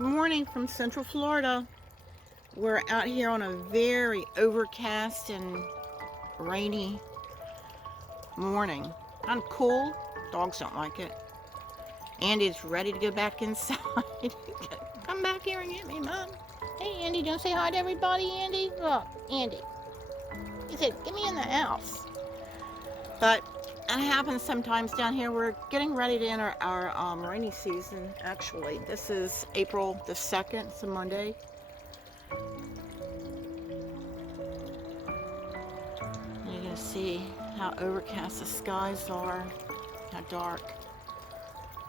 Good morning from Central Florida. We're out here on a very overcast and rainy morning. I'm cool. Dogs don't like it. Andy's ready to go back inside. Come back here and get me, Mom. Hey, Andy, don't say hi to everybody, Andy. Look, Andy. He said, get me in the house. But that happens sometimes down here. We're getting ready to enter our rainy season, actually. This is April the 2nd. It's a Monday. You can see how overcast the skies are, how dark.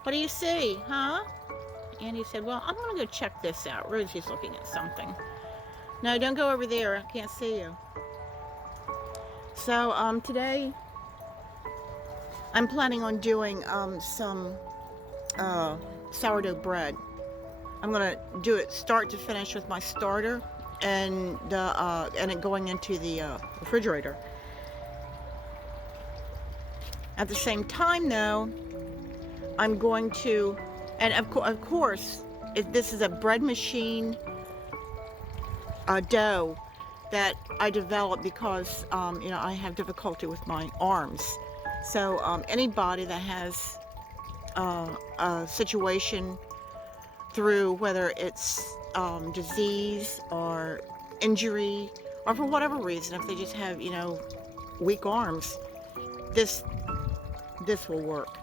What do you see, huh? Andy said, well, I'm going to go check this out. Rosie's looking at something. No, don't go over there. I can't see you. So today I'm planning on doing some sourdough bread. I'm going to do it start to finish with my starter and it going into the refrigerator. At the same time, though, I'm going to, and of course, this is a bread machine dough that I developed because I have difficulty with my arms. So anybody that has a situation through whether it's disease or injury or for whatever reason, if they just have weak arms, this will work.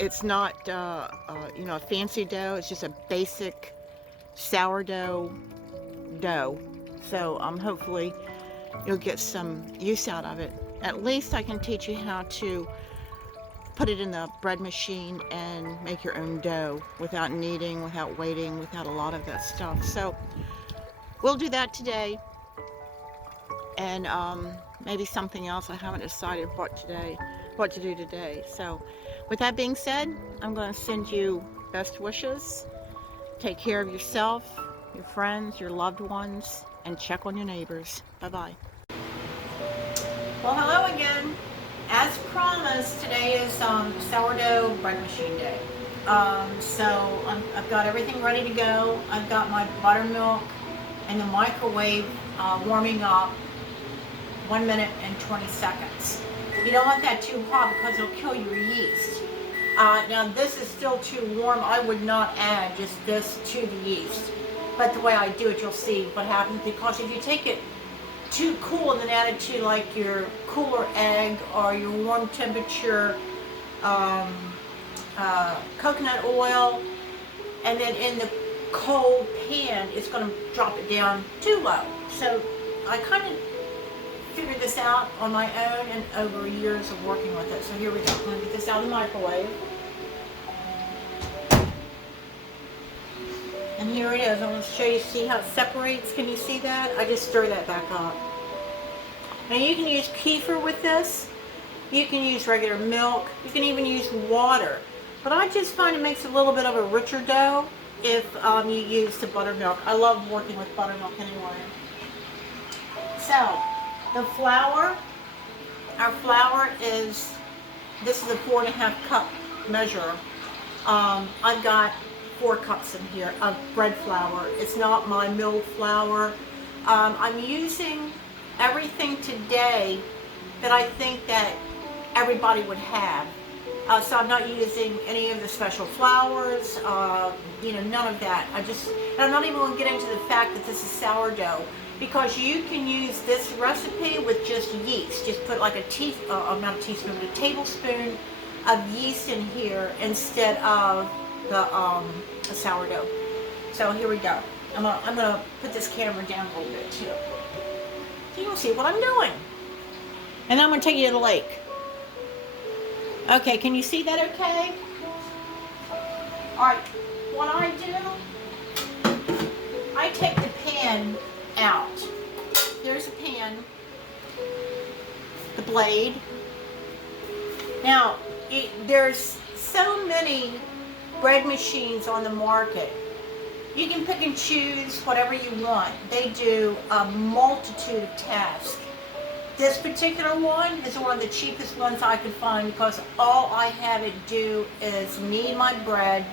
It's not a fancy dough. It's just a basic sourdough dough. So hopefully you'll get some use out of it. At least I can teach you how to put it in the bread machine and make your own dough without kneading, without waiting, without a lot of that stuff. So we'll do that today, and maybe something else. I haven't decided what to do today. So with that being said, I'm going to send you best wishes. Take care of yourself, your friends, your loved ones, and check on your neighbors. Bye-bye. Well, hello again. As promised, today is sourdough bread machine day. So I've got everything ready to go. I've got my buttermilk in the microwave warming up 1 minute and 20 seconds. You don't want that too hot because it'll kill your yeast. Now this is still too warm. I would not add just this to the yeast. But the way I do it, you'll see what happens, because if you take it too cool and then add it to like your cooler egg or your warm temperature coconut oil, and then in the cold pan, it's going to drop it down too low. So I kind of figured this out on my own and over years of working with it. So here we go. I'm going to get this out of the microwave. And here it is. I'm going to show you, see how it separates. Can you see that? I just stir that back up. Now you can use kefir with this. You can use regular milk. You can even use water. But I just find it makes a little bit of a richer dough if you use the buttermilk. I love working with buttermilk anyway. So the flour, our flour is, this is a 4.5 cup measure. I've got 4 cups in here of bread flour. It's not my milled flour. I'm using everything today that I think that everybody would have. So I'm not using any of the special flours, none of that. And I'm not even going to get into the fact that this is sourdough, because you can use this recipe with just yeast. Just put like a tablespoon of yeast in here instead of the sourdough. So here we go. I'm gonna put this camera down a little bit too, so you can see what I'm doing. And I'm gonna take you to the lake. Okay, can you see that okay? All right, what I do, I take the pan out. There's a pan, the blade. Now, there's so many bread machines on the market. You can pick and choose whatever you want. They do a multitude of tasks. This particular one is one of the cheapest ones I could find, because all I have it do is knead my bread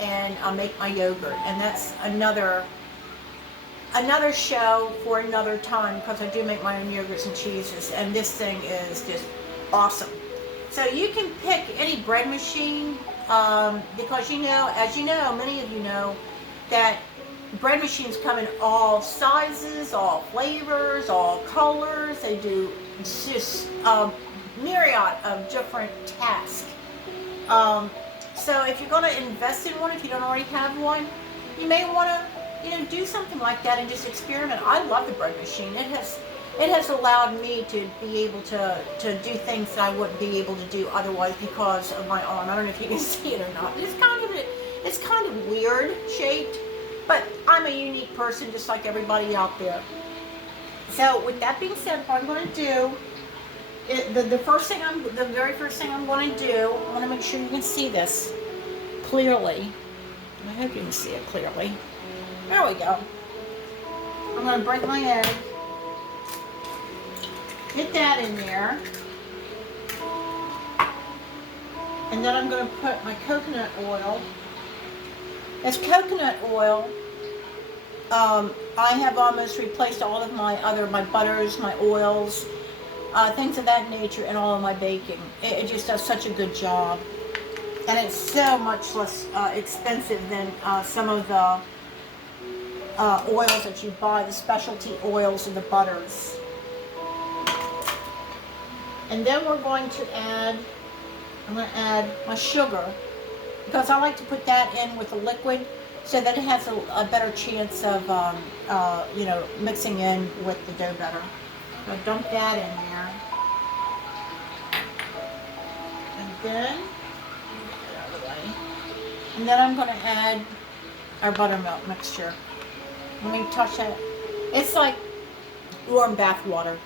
and make my yogurt. And that's another show for another time, because I do make my own yogurts and cheeses, and this thing is just awesome. So you can pick any bread machine, because as you know, many of you know, that bread machines come in all sizes, all flavors, all colors. They do just a myriad of different tasks. So if you're going to invest in one, if you don't already have one, you may want to, do something like that and just experiment. I love the bread machine. It has allowed me to be able to do things that I wouldn't be able to do otherwise because of my arm. I don't know if you can see it or not. It's kind of weird shaped, but I'm a unique person just like everybody out there. So with that being said, what I'm going to do, the very first thing I'm going to do, I want to make sure you can see this clearly. I hope you can see it clearly. There we go. I'm going to break my egg. Get that in there. And then I'm going to put my coconut oil. As coconut oil, I have almost replaced all of my butters, my oils, things of that nature in all of my baking. It just does such a good job. And it's so much less expensive than some of the oils that you buy, the specialty oils and the butters. And then I'm going to add my sugar, because I like to put that in with the liquid so that it has a better chance of, mixing in with the dough better. So dump that in there. And then, get out of the way. And then I'm going to add our buttermilk mixture. Let me touch it. It's like warm bath water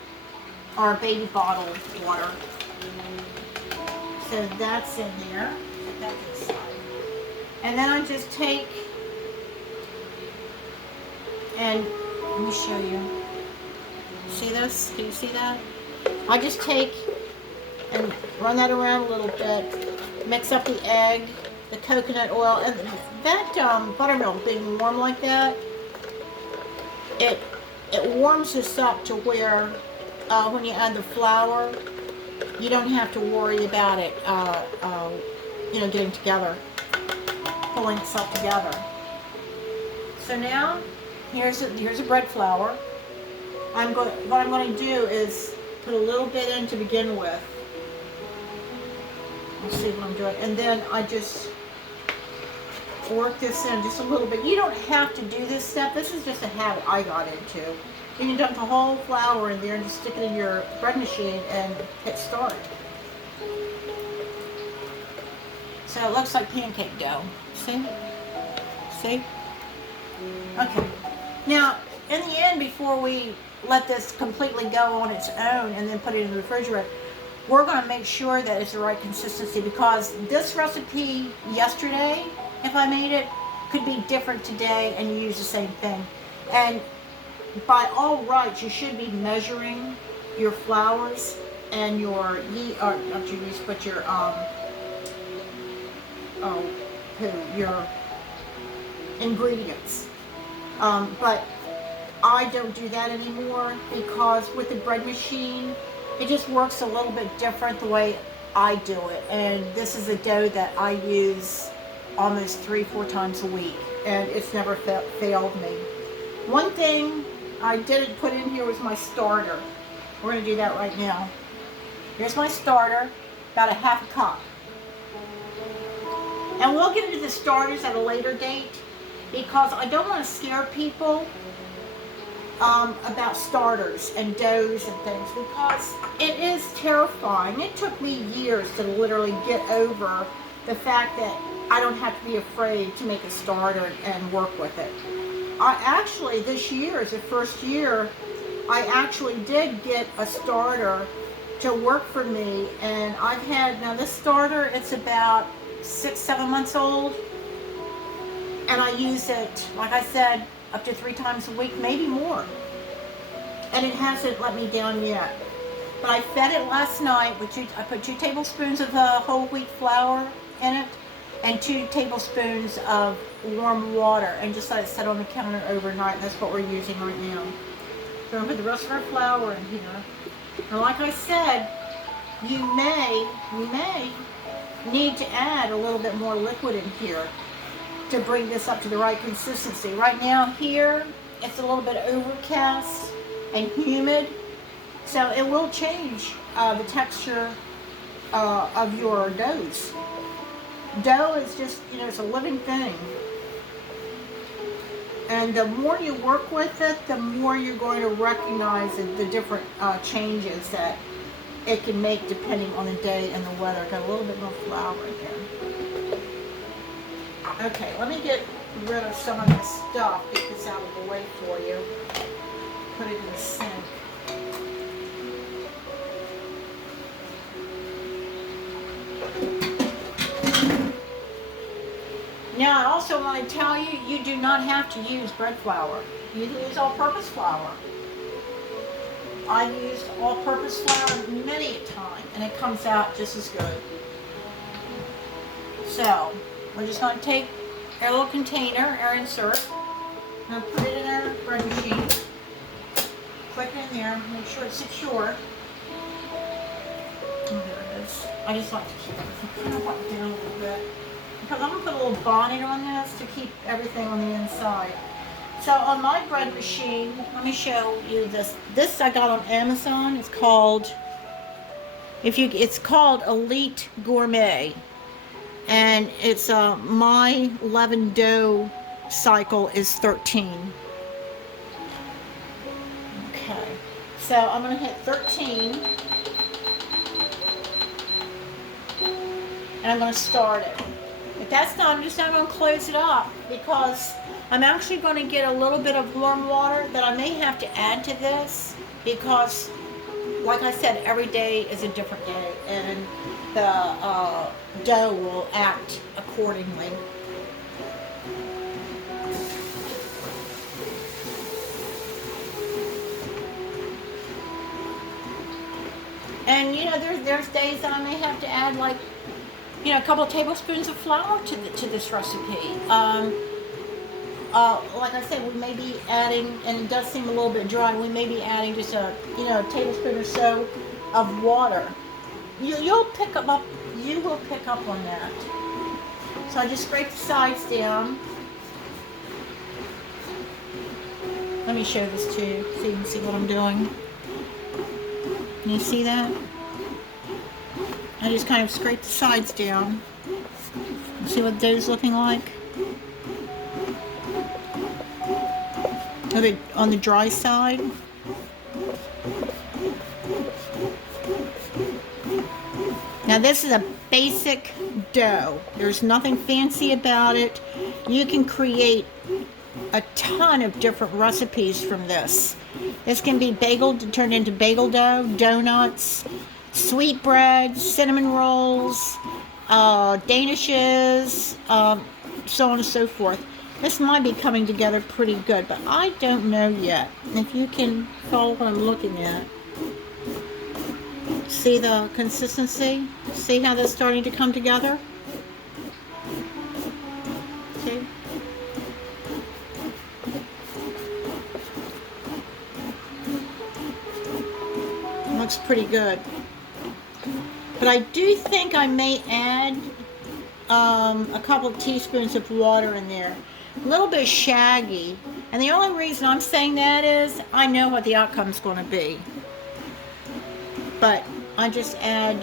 or baby bottle water. So that's in there. Put that to the side. And then I just take and let me show you. See this? Can you see that? I just take and run that around a little bit. Mix up the egg, the coconut oil, and that buttermilk being warm like that. It warms this up to where when you add the flour, you don't have to worry about it, getting together, pulling itself together. So now, here's a bread flour. What I'm going to do is put a little bit in to begin with. Let's see what I'm doing, and then I just work this in just a little bit. You don't have to do this step. This is just a habit I got into. You can dump the whole flour in there and just stick it in your bread machine and hit start. So it looks like pancake dough. See? See? Okay. Now, in the end, before we let this completely go on its own and then put it in the refrigerator, we're going to make sure that it's the right consistency, because this recipe yesterday, if I made it, could be different today and you use the same thing. And by all rights, you should be measuring your flours and your yeast, or not your yeast, but your your ingredients. But I don't do that anymore, because with the bread machine, it just works a little bit different the way I do it. And this is a dough that I use almost 3-4 times a week, and it's never failed me. One thing I didn't put in here was my starter. We're going to do that right now. Here's my starter, about a half a cup. And we'll get into the starters at a later date, because I don't want to scare people about starters and doughs and things, because it is terrifying. It took me years to literally get over the fact that I don't have to be afraid to make a starter and work with it. I actually, this year is the first year I actually did get a starter to work for me, and I've had, now this starter, it's about 6-7 months old, and I use it, like I said, up to 3 times a week, maybe more. And it hasn't let me down yet. But I fed it last night with I put 2 tablespoons of whole wheat flour in it, and 2 tablespoons of warm water, and just let it set on the counter overnight. That's what we're using right now. So I'm going to put the rest of our flour in here. And like I said, you may need to add a little bit more liquid in here to bring this up to the right consistency. Right now here, it's a little bit overcast and humid, so it will change the texture of your doughs. Dough is just, it's a living thing. And the more you work with it, the more you're going to recognize the different changes that it can make depending on the day and the weather. Got a little bit more flour in there. Okay, let me get rid of some of this stuff, get this out of the way for you. Put it in the sink. Now, I also want to tell you, you do not have to use bread flour. You can use all-purpose flour. I've used all-purpose flour many a time, and it comes out just as good. So, we're just going to take our little container, our insert, and put it in our bread machine. Click it in there, make sure it's secure. Oh, there it is. I just like to keep it kind of up down a little bit, because I'm going to put a little bonnet on this to keep everything on the inside. So on my bread machine, let me show you this. This I got on Amazon. It's called, it's called Elite Gourmet, and it's my leavened dough cycle is 13. Okay, so I'm going to hit 13, and I'm going to start it. If that's not, I'm just not going to close it up, because I'm actually going to get a little bit of warm water that I may have to add to this, because, like I said, every day is a different day, and the dough will act accordingly. And there's days that I may have to add, like, a couple of tablespoons of flour to this recipe. Like I said, we may be adding, and it does seem a little bit dry, we may be adding just a tablespoon or so of water. You will pick up on that. So I just scrape the sides down. Let me show this to you so you can see what I'm doing. Can you see that? I just kind of scrape the sides down. See what the dough's looking like? On the dry side. Now this is a basic dough. There's nothing fancy about it. You can create a ton of different recipes from this. This can be turned into bagel dough, donuts, sweetbreads, cinnamon rolls, danishes, so on and so forth. This might be coming together pretty good, but I don't know yet. If you can follow what I'm looking at. See the consistency? See how that's starting to come together? See? Looks pretty good. But I do think I may add a couple of teaspoons of water in there. A little bit shaggy. And the only reason I'm saying that is I know what the outcome's going to be. But I just add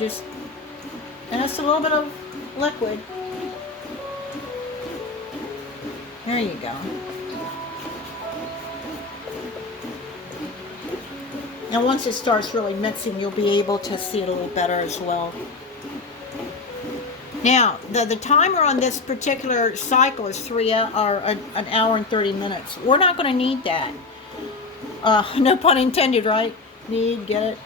and it's a little bit of liquid. There you go. Now once it starts really mixing, you'll be able to see it a little better as well. Now, the timer on this particular cycle is an hour and 30 minutes. We're not going to need that. No pun intended, right? Get it?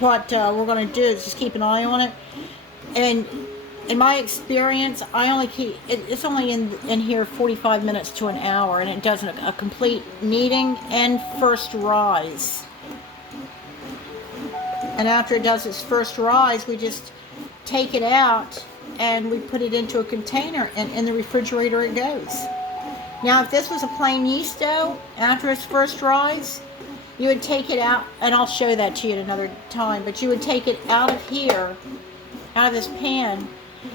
What we're going to do is just keep an eye on it. And in my experience, I only keep it's only in here 45 minutes to an hour, and it does a complete kneading and first rise. And after it does its first rise, we just take it out and we put it into a container, and in the refrigerator it goes. Now, if this was a plain yeast dough, after its first rise, you would take it out, and I'll show that to you at another time, but you would take it out of here, out of this pan,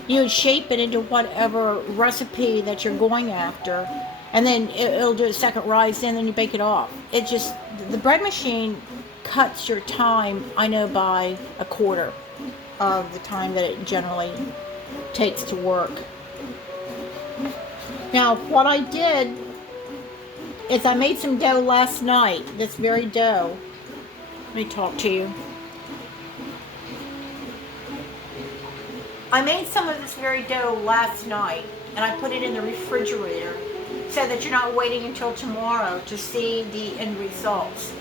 you would shape it into whatever recipe that you're going after, and then it'll do a second rise, and then you bake it off. It just, the bread machine cuts your time, I know, by a quarter of the time that it generally takes to work. Now, what I did is I made some dough last night, this very dough. Let me talk to you. I made some of this very dough last night, and I put it in the refrigerator so that you're not waiting until tomorrow to see the end results.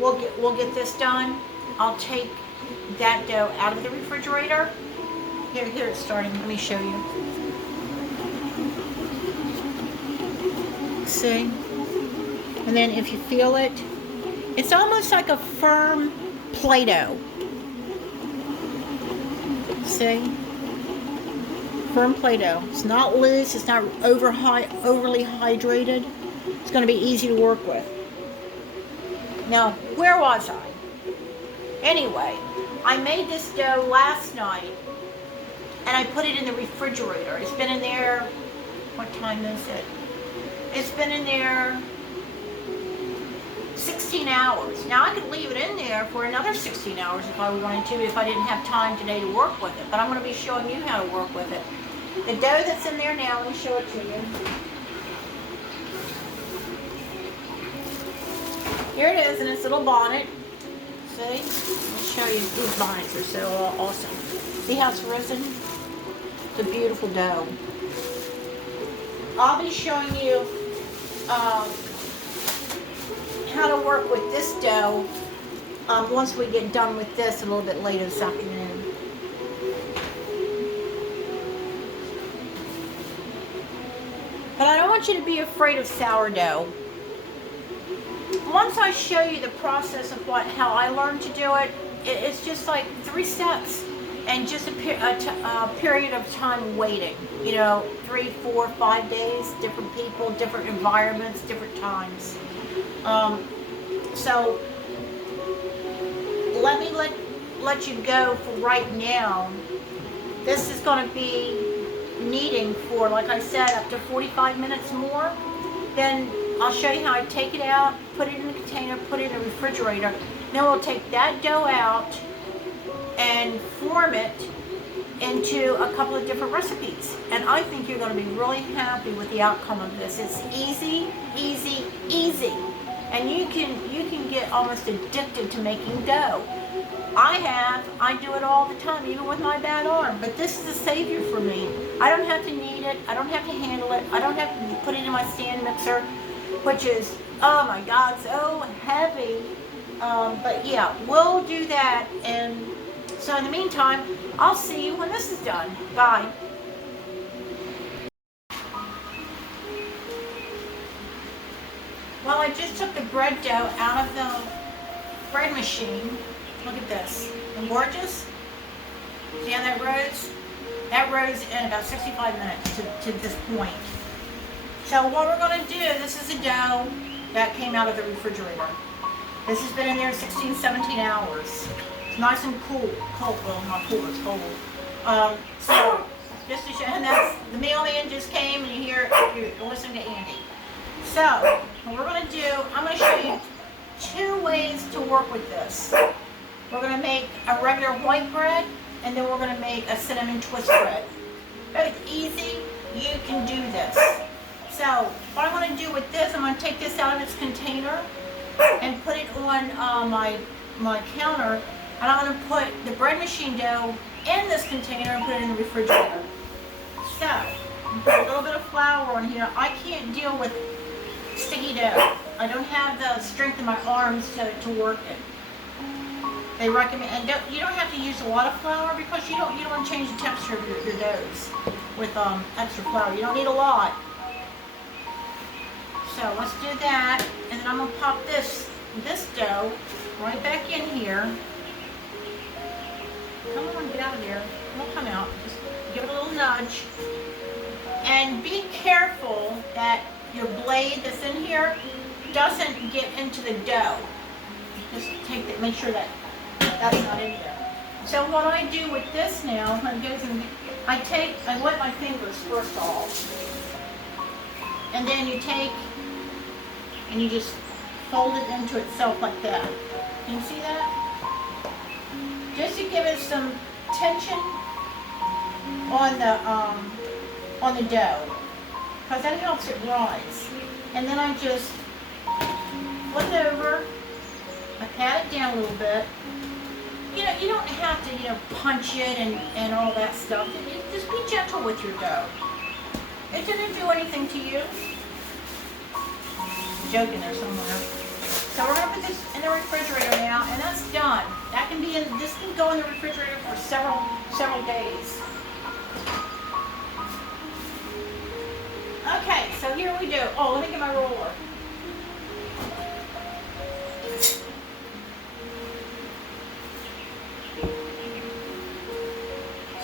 We'll get this done. I'll take that dough out of the refrigerator. Here it's starting. Let me show you. See? And then if you feel it, it's almost like a firm Play-Doh. See? Firm Play-Doh. It's not loose. It's not overly hydrated. It's going to be easy to work with. Now, where was I? Anyway, I made this dough last night, and I put it in the refrigerator. It's been in there, what time is it? It's been in there 16 hours. Now, I could leave it in there for another 16 hours if I wanted to, if I didn't have time today to work with it. But I'm going to be showing you how to work with it. The dough that's in there now, let me show it to you. Here it is in its little bonnet. See? Let me show you. These bonnets are so awesome. See how it's risen? It's a beautiful dough. I'll be showing you how to work with this dough once we get done with this a little bit later this afternoon. But I don't want you to be afraid of sourdough. Once I show you the process of how I learned to do it, it's just like 3 steps and just a period of time waiting. You know, 3, 4, 5 days, different people, different environments, different times. So let me let you go for right now. This is going to be kneading for, like I said, up to 45 minutes more. Then I'll show you how I take it out, put it in a container, put it in the refrigerator. Then we'll take that dough out and form it into a couple of different recipes. And I think you're going to be really happy with the outcome of this. It's easy, easy, easy. And you can get almost addicted to making dough. I do it all the time, even with my bad arm. But this is a savior for me. I don't have to knead it. I don't have to handle it. I don't have to put it in my stand mixer, which is, oh my God, so heavy. But yeah, we'll do that. And so in the meantime, I'll see you when this is done. Bye. Well, I just took the bread dough out of the bread machine. Look at this. Isn't it gorgeous? See how that rose? That rose in about 65 minutes to this point. So what we're going to do, this is a dough that came out of the refrigerator. This has been in there 16, 17 hours. It's nice and cool. Cold, well, not cool, it's cold. So, just to show, and that's, the mailman just came, and you're listening to Andy. So, what we're going to do, I'm going to show you 2 ways to work with this. We're going to make a regular white bread, and then we're going to make a cinnamon twist bread. Both easy, you can do this. So, what I'm going to do with this, I'm going to take this out of its container and put it on my counter, and I'm going to put the bread machine dough in this container and put it in the refrigerator. So, put a little bit of flour on here. I can't deal with sticky dough. I don't have the strength in my arms to work it. They recommend, and you don't have to use a lot of flour because you don't want to change the texture of your doughs with extra flour. You don't need a lot. So let's do that, and then I'm gonna pop this dough right back in here. Come on, get out of there. It'll come out. Just give it a little nudge. And be careful that your blade that's in here doesn't get into the dough. Just take that, make sure that that's not in there. So what I do with this now, when it goes in, I wet my fingers first off. And then you take and you just fold it into itself like that. Can you see that? Just to give it some tension on the dough, because that helps it rise. And then I just flip it over. I pat it down a little bit. You know, you don't have to, punch it and all that stuff. Just be gentle with your dough. It didn't do anything to you. I'm joking there somewhere. So we're gonna put this in the refrigerator now, and that's done. This can go in the refrigerator for several days. Okay, so here we do. Oh, let me get my roller.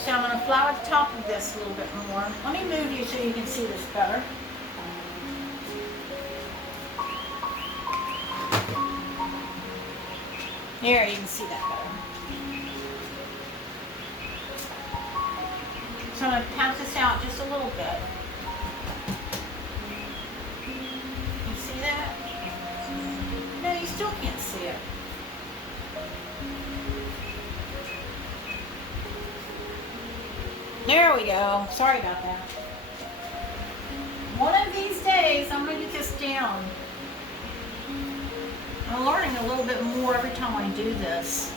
So I'm going to flour the top of this a little bit more. Let me move you so you can see this better. Here, you can see that better. So I'm going to pat this out just a little bit. You see that? No, you still can't see it. There we go. Sorry about that. One of these days, I'm going to get this down. I'm learning a little bit more every time I do this.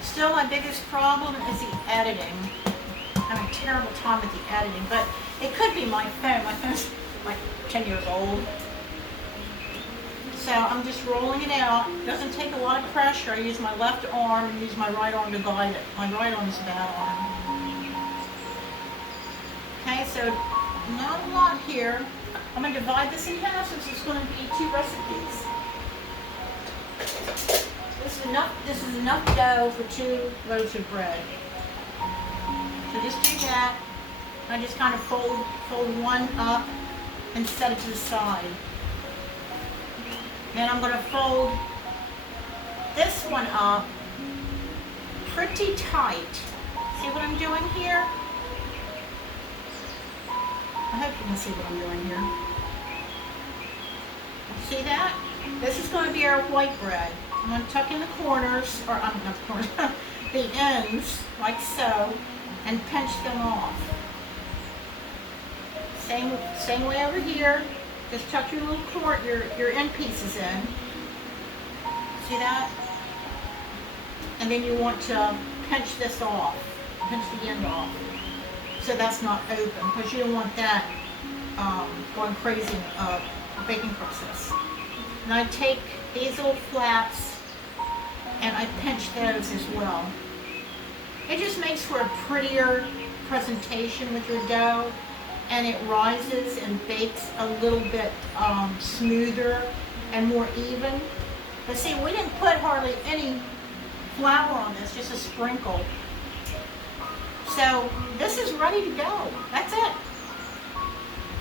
Still, my biggest problem is the editing. I'm having a terrible time with the editing, but it could be my phone. My phone's like 10 years old. So I'm just rolling it out. It doesn't take a lot of pressure. I use my left arm and use my right arm to guide it. My right arm is a bad arm. Okay, so not a lot here. I'm going to divide this in half since it's going to be 2 recipes. This is enough dough for 2 loaves of bread. So just do that. I just kind of fold one up and set it to the side. Then I'm going to fold this one up pretty tight. See what I'm doing here? I hope you can see what I'm doing here. See that? This is going to be our white bread. I'm going to tuck in the corners, or not the corners, the ends, like so, and pinch them off. Same way over here. Just tuck your little your end pieces in. See that? And then you want to pinch this off. Pinch the end off. So that's not open, because you don't want that going crazy in the baking process. And I take these little flaps and I pinch those as well. It just makes for a prettier presentation with your dough, and it rises and bakes a little bit smoother and more even. But see, we didn't put hardly any flour on this, just a sprinkle. So this is ready to go. That's it.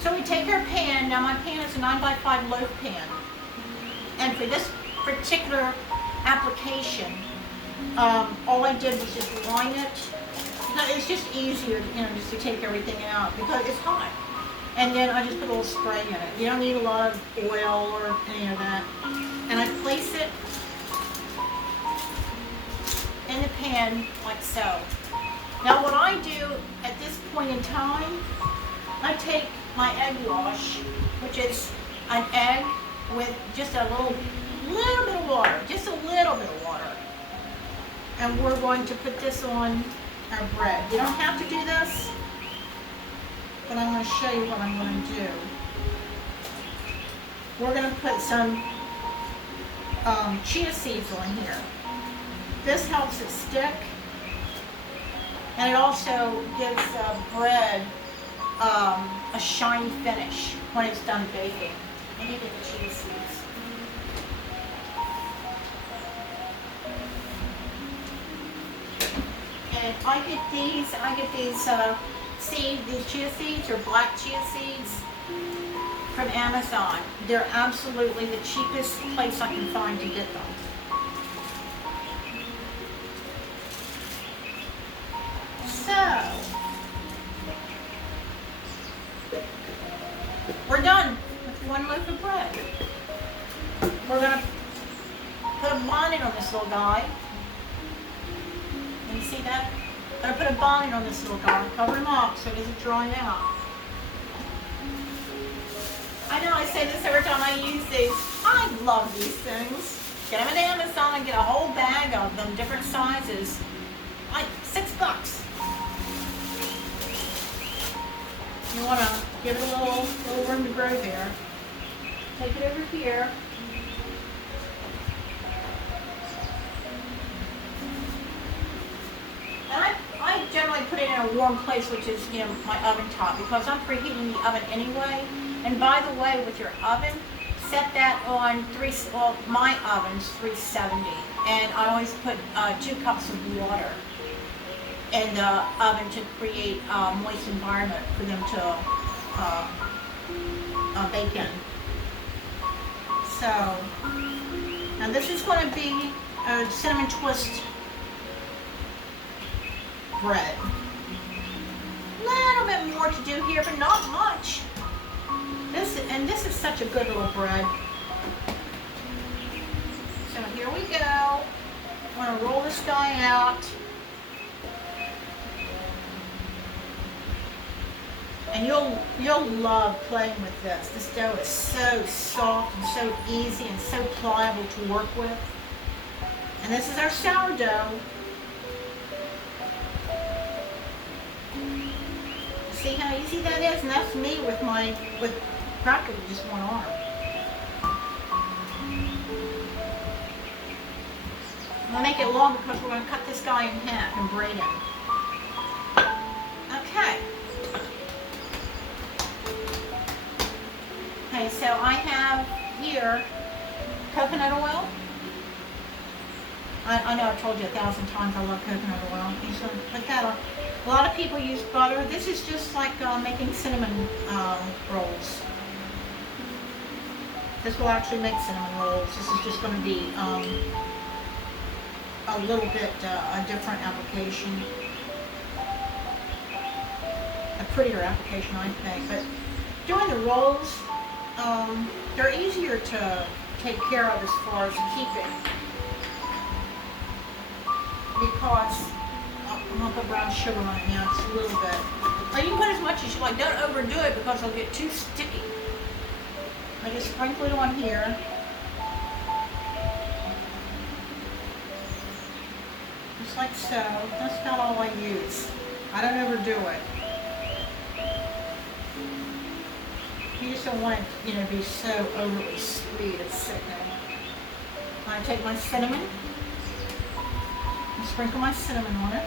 So we take our pan. Now my pan is a 9x5 loaf pan. And for this particular application, all I did was just line it. No, it's just easier, just to take everything out because it's hot. And then I just put a little spray in it. You don't need a lot of oil or any of that. And I place it in the pan like so. Now what I do at this point in time, I take my egg wash, which is an egg with just a little bit of water, just a little bit of water. And we're going to put this on our bread. You don't have to do this, but I'm going to show you what I'm going to do. We're going to put some chia seeds on here. This helps it stick, and it also gives bread a shiny finish when it's done baking. Let me get the chia seeds. And I get these these chia seeds or black chia seeds from Amazon. They're absolutely the cheapest place I can find to get them. So, we're done with one loaf of bread. We're going to put a bonnet on this little guy. Can you see that? I'm going to put a bonnet on this little guy. Cover him up so he doesn't dry out. I know I say this every time I use these. I love these things. Get them at Amazon and get a whole bag of them, different sizes. Like $6. You want to give it a little room to grow there. Take it over here. And I generally put it in a warm place, which is, you know, my oven top, because I'm preheating the oven anyway. And by the way, with your oven, set that on my oven's 370. And I always put 2 cups of water in the oven to create a moist environment for them to bake in. So, now this is going to be a cinnamon twist bread. A little bit more to do here, but not much. This is such a good little bread. So here we go. I'm going to roll this guy out. And you'll love playing with this. This dough is so soft and so easy and so pliable to work with. And this is our sourdough. See how easy that is? And that's me with practically just one arm. I'm going to make it long because we're going to cut this guy in half and braid him. Okay. Okay, so I have here coconut oil. I know I've told you 1,000 times I love coconut oil. You should put that on. A lot of people use butter. This is just like making cinnamon rolls. This will actually make cinnamon rolls. This is just going to be a little bit a different application. A prettier application, I think. But doing the rolls, they're easier to take care of as far as keeping. Because I'm going to put brown sugar on it now, just a little bit. Or you can put as much as you like. Don't overdo it because it'll get too sticky. I just sprinkle it on here. Just like so. That's about all I use. I don't overdo it. You just don't want it, you know, to be so overly sweet. It's sickening. I take my cinnamon and sprinkle my cinnamon on it.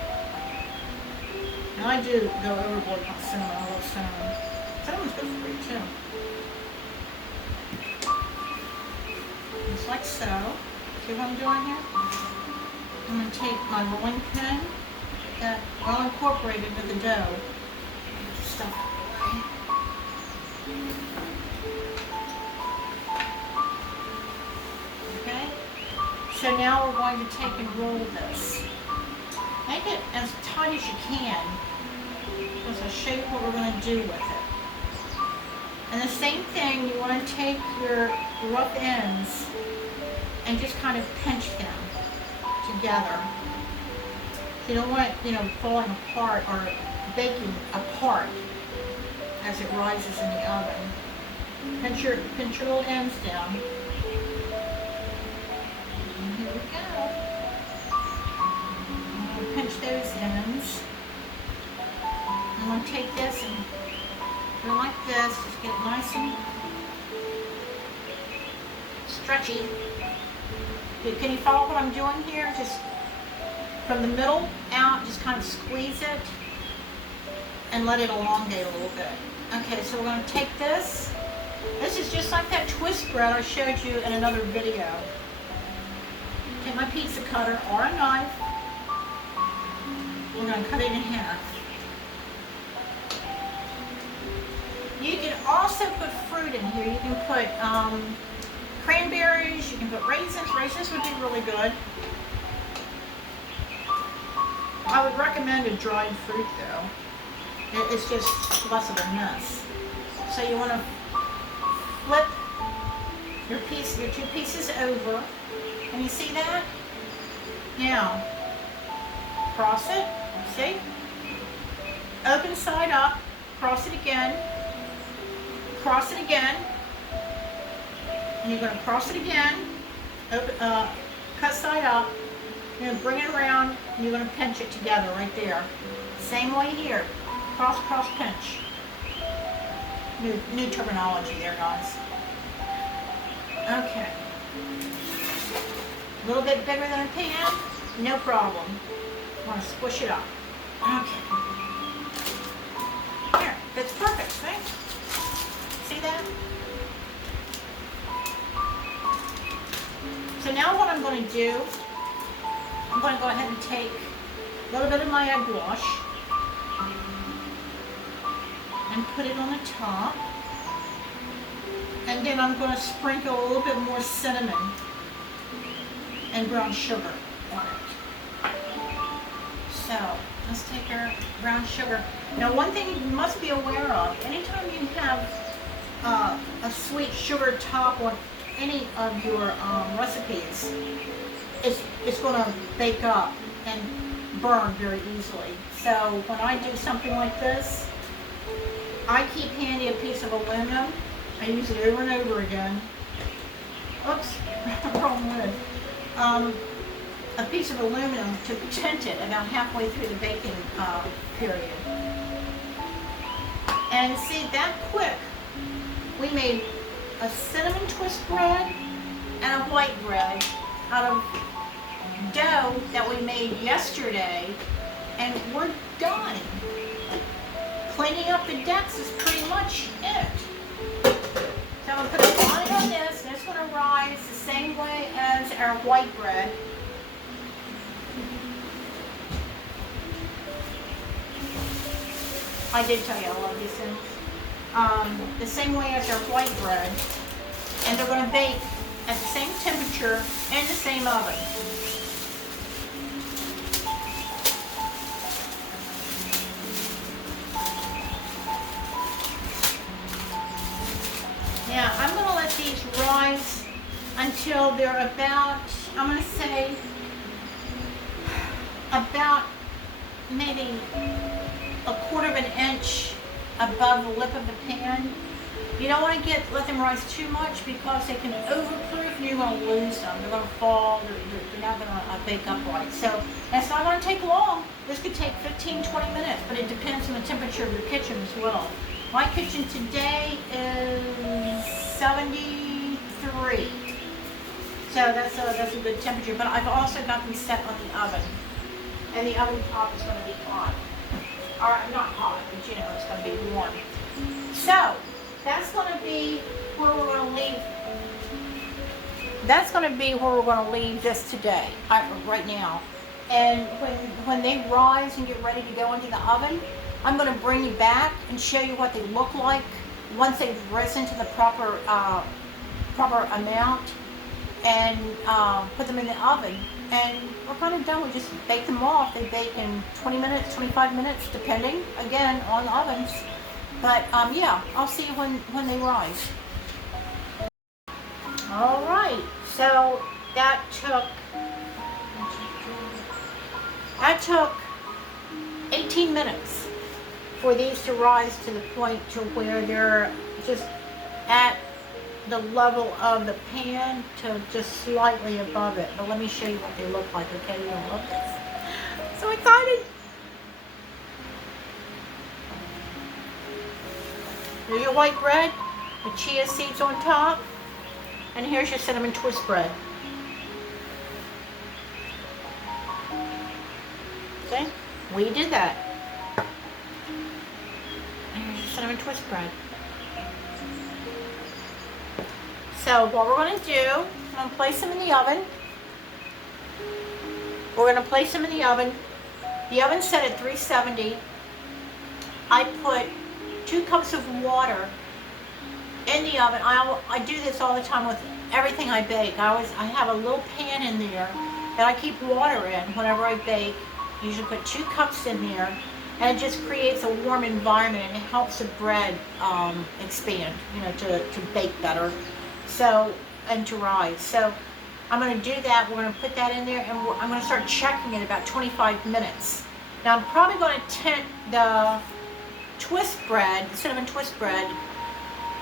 Now I do go overboard with cinnamon. I love cinnamon. Cinnamon's good for you too. Just like so. See what I'm doing here? I'm going to take my rolling pin that well incorporated with the dough. Stuff it away. Okay? So now we're going to take and roll this. Make it as tight as you can, because I'll show you what we're going to do with it. And the same thing, you want to take your rough ends and just kind of pinch them together. You don't want it, you know, falling apart or baking apart as it rises in the oven. Pinch your little ends down. And here we go. I'm going to pinch those ends. I'm going to take this and go like this, just get it nice and stretchy. Can you follow what I'm doing here? Just from the middle out, just kind of squeeze it and let it elongate a little bit. Okay, so we're going to take this. This is just like that twist bread I showed you in another video. Take my pizza cutter or a knife We're going to cut it in half. You can also put fruit in here. You can put cranberries, you can put raisins. Raisins would be really good. I would recommend a dried fruit though. It's just less of a mess. So you want to flip your two pieces over. Can you see that? Now, cross it, see? Open side up, cross it again, cross it again, and you're going to cross it again, open, cut side up, you're going to bring it around, and you're going to pinch it together right there. Same way here, cross, cross, pinch. New terminology there, guys. Okay. A little bit bigger than a pan, no problem. I want to squish it up. Okay. There, that's perfect, right? See that? So now what I'm going to do, I'm going to go ahead and take a little bit of my egg wash and put it on the top. And then I'm going to sprinkle a little bit more cinnamon and brown sugar on it. So let's take our brown sugar. Now one thing you must be aware of, anytime you have a sweet sugar top on any of your recipes, it's going to bake up and burn very easily. So when I do something like this, I keep handy a piece of aluminum. I use it over and over again. Oops, wrong lid. A piece of aluminum to tint it about halfway through the baking period. And see, that quick, we made a cinnamon twist bread and a white bread out of dough that we made yesterday, and we're done. Cleaning up the decks is pretty much it. So I'm going to put a line on this, and it's going to rise the same way as our white bread. I did tell you I love these things. The same way as our white bread, and they're going to bake at the same temperature in the same oven. Now I'm going to let these rise until they're about, I'm going to say, about maybe a quarter of an inch above the lip of the pan. You don't want to let them rise too much because they can overproof and you're going to lose them. They're going to fall, they're not going to bake up right. So that's not going to take long. This could take 15-20 minutes, but it depends on the temperature of your kitchen as well. My kitchen today is 73. So that's a good temperature, but I've also got them set on the oven. And the oven top is going to be hot. Or not hot, but you know, it's going to be warm. So that's going to be where we're going to leave. That's going to be where we're going to leave this today, right now. And when they rise and get ready to go into the oven, I'm going to bring you back and show you what they look like once they've risen to the proper amount, and put them in the oven. And we're kind of done. We just bake them off. They bake in 20 minutes, 25 minutes, depending, again, on ovens. But yeah, I'll see you when they rise. All right, so that took 18 minutes for these to rise to the point to where they're just at the level of the pan to just slightly above it. But let me show you what they look like, okay? You're gonna love this. So excited! Here's your white bread with chia seeds on top. And here's your cinnamon twist bread. See? We did that. And here's your cinnamon twist bread. So what we're going to do, I'm going to place them in the oven. We're going to place them in the oven The oven's set at 370. I put 2 cups of water in the oven. I do this all the time with everything I bake. I have a little pan in there that I keep water in whenever I bake. Usually put 2 cups in there, and it just creates a warm environment, and it helps the bread expand, to bake better, so, and to rise. So I'm going to do that. We're going to put that in there, and I'm going to start checking it about 25 minutes. Now I'm probably going to tint the twist bread, the cinnamon twist bread,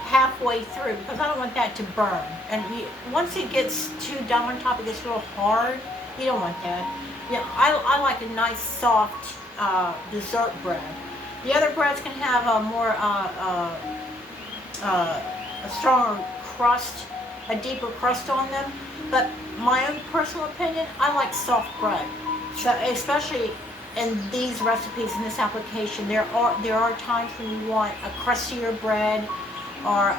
halfway through, because I don't want that to burn. And once it gets too done on top, it gets real hard. You don't want that. I like a nice soft dessert bread. The other breads can have a more a stronger crust, a deeper crust on them. But my own personal opinion, I like soft bread. So especially in these recipes, in this application, there are times when you want a crustier bread, or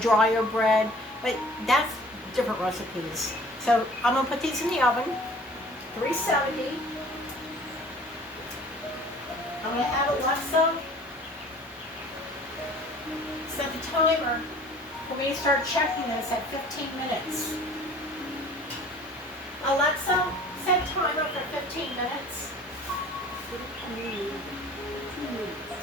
drier bread, but that's different recipes. So I'm gonna put these in the oven, 370. I'm gonna have Alexa set the timer for me to start checking this at 15 minutes. Alexa, set timer for 15 minutes.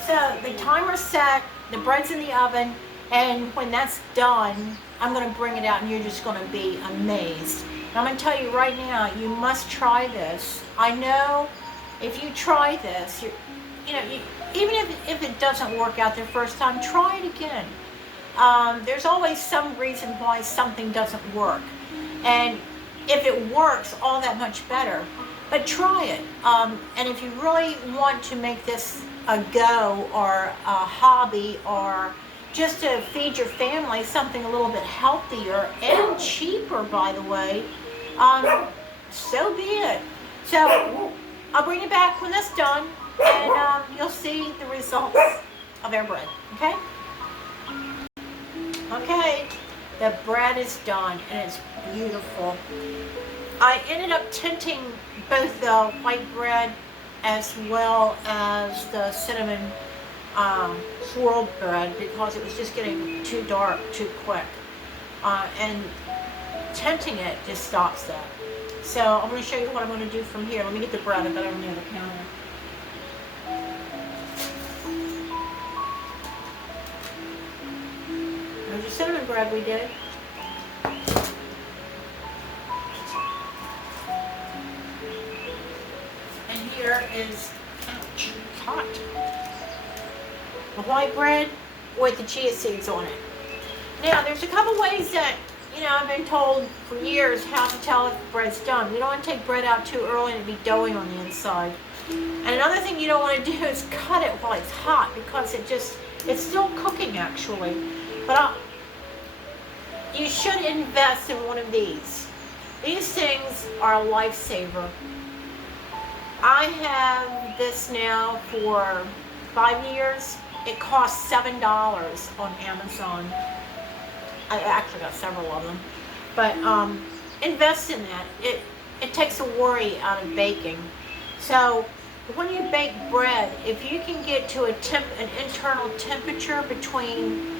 So the timer's set, the bread's in the oven, and when that's done, I'm going to bring it out and you're just going to be amazed. And I'm going to tell you right now, you must try this. I know if you try this, even if it doesn't work out the first time, try it again. There's always some reason why something doesn't work. And if it works, all that much better. But try it. And if you really want to make this a go, or a hobby, or just to feed your family something a little bit healthier and cheaper, by the way, so be it. So I'll bring it back when that's done, and you'll see the results of our bread. Okay? Okay, the bread is done, and it's beautiful. I ended up tinting both the white bread as well as the cinnamon swirled bread, because it was just getting too dark too quick. And tinting it just stops that. So I'm going to show you what I'm going to do from here. Let me get the bread. I got it on the other counter. There's your cinnamon bread we did. And here is, ouch, it's hot, the white bread with the chia seeds on it. Now, there's a couple ways that, I've been told for years how to tell if the bread's done. We don't want to take bread out too early and it be doughy on the inside. And another thing you don't want to do is cut it while it's hot, because it's still cooking actually. But you should invest in one of these. These things are a lifesaver. I have this now for 5 years. It costs $7 on Amazon. I actually got several of them. But invest in that. It takes the worry out of baking. So when you bake bread, if you can get to an internal temperature between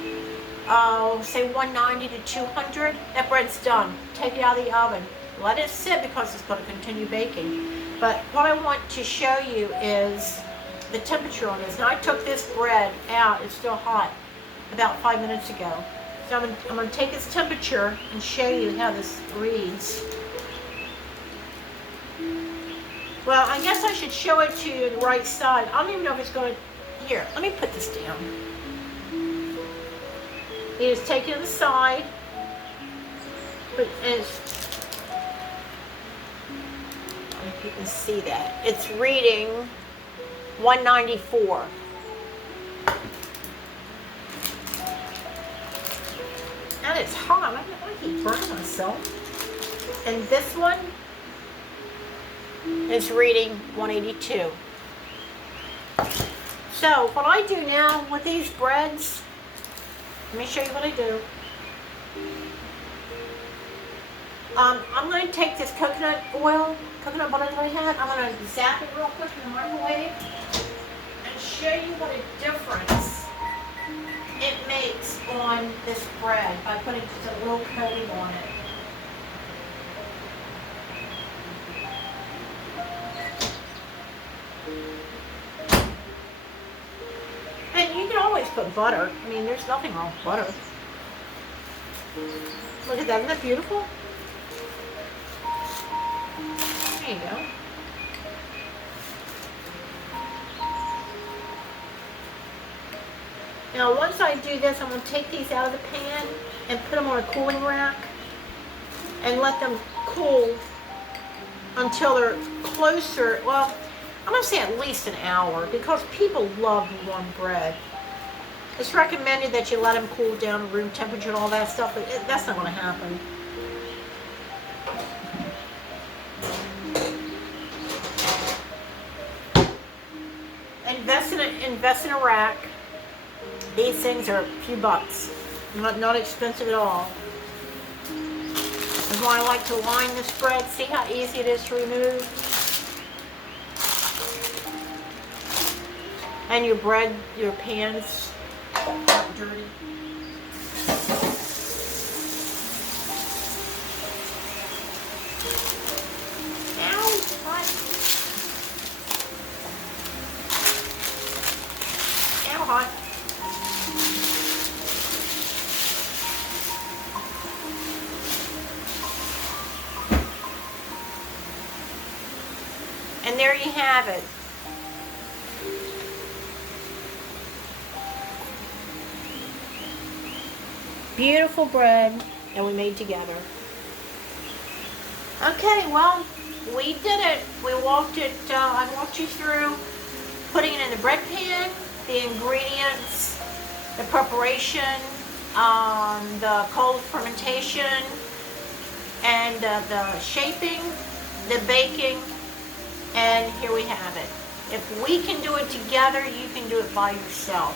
say 190 to 200, that bread's done. Take it out of the oven. Let it sit, because it's going to continue baking. But what I want to show you is the temperature on this. Now, I took this bread out, it's still hot, about 5 minutes ago. So I'm going to take its temperature and show you how this reads. Well, I guess I should show it to you the right side. I don't even know if it's going to... Here, let me put this down. You just take it to the side. But it's... I don't know if you can see that. It's reading 194. And it's hot. I keep burning myself. And this one is reading 182. So what I do now with these breads, let me show you what I do. I'm going to take this coconut butter that I had, I'm going to zap it real quick in the microwave and show you what a difference it makes on this bread by putting just a little coating on it. And you can always put butter. I mean, there's nothing wrong with butter. Look at that, isn't that beautiful? There you go. Now once I do this, I'm going to take these out of the pan and put them on a cooling rack and let them cool until they're closer, well, I'm going to say at least an hour, because people love warm bread. It's recommended that you let them cool down to room temperature and all that stuff, but that's not going to happen. Invest in a rack. These things are a few bucks. Not expensive at all. That's why I like to line this bread. See how easy it is to remove? And your pan's not dirty. Ow, hot. Ow, hot. And there you have it. Beautiful bread that we made together. Okay, well, we did it. I walked you through putting it in the bread pan, the ingredients, the preparation, the cold fermentation, and the shaping, the baking, and here we have it. If we can do it together, you can do it by yourself.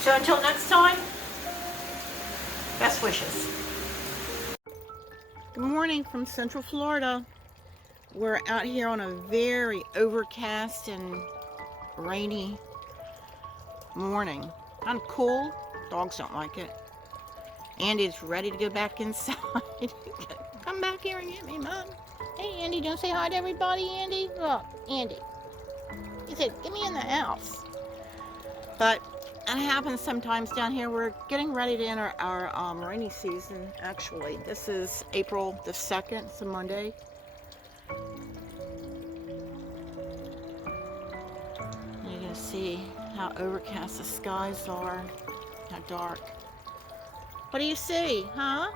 So until next time, best wishes. Good morning from Central Florida. We're out here on a very overcast and rainy morning. Kind of cool. Dogs don't like it. Andy's ready to go back inside. Come back here and get me, Mom. Hey, Andy, don't say hi to everybody, Andy. Look, Andy. He said, get me in the house. But that happens sometimes down here. We're getting ready to enter our rainy season, actually. This is April the 2nd. It's a Monday. And you're going to see how overcast the skies are, how dark. What do you see, huh?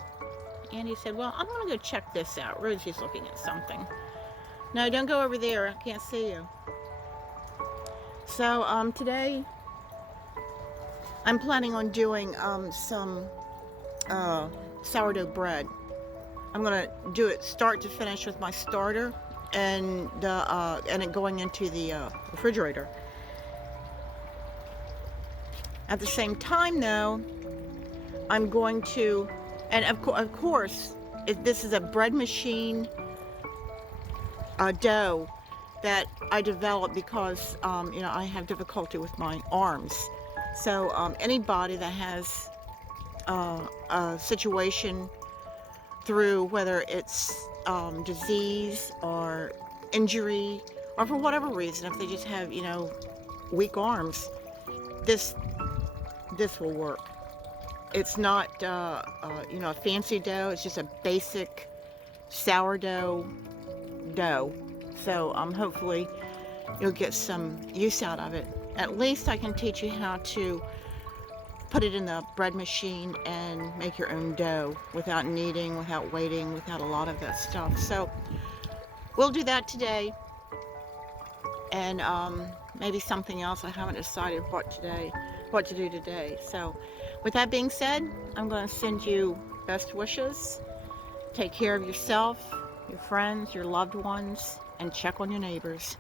Andy said, well, I'm going to go check this out. Rosie's looking at something. No, don't go over there. I can't see you. So, today, I'm planning on doing some sourdough bread. I'm going to do it start to finish with my starter and it going into the refrigerator. At the same time, though, I'm going to, and of course, this is a bread machine dough that I developed because, I have difficulty with my arms. So anybody that has a situation through, whether it's disease or injury, or for whatever reason, if they just have, weak arms, this will work. It's not, a fancy dough. It's just a basic sourdough dough. So hopefully you'll get some use out of it. At least I can teach you how to put it in the bread machine and make your own dough without kneading, without waiting, without a lot of that stuff. So we'll do that today. And maybe something else. I haven't decided what to do today. So with that being said, I'm going to send you best wishes. Take care of yourself, your friends, your loved ones, and check on your neighbors.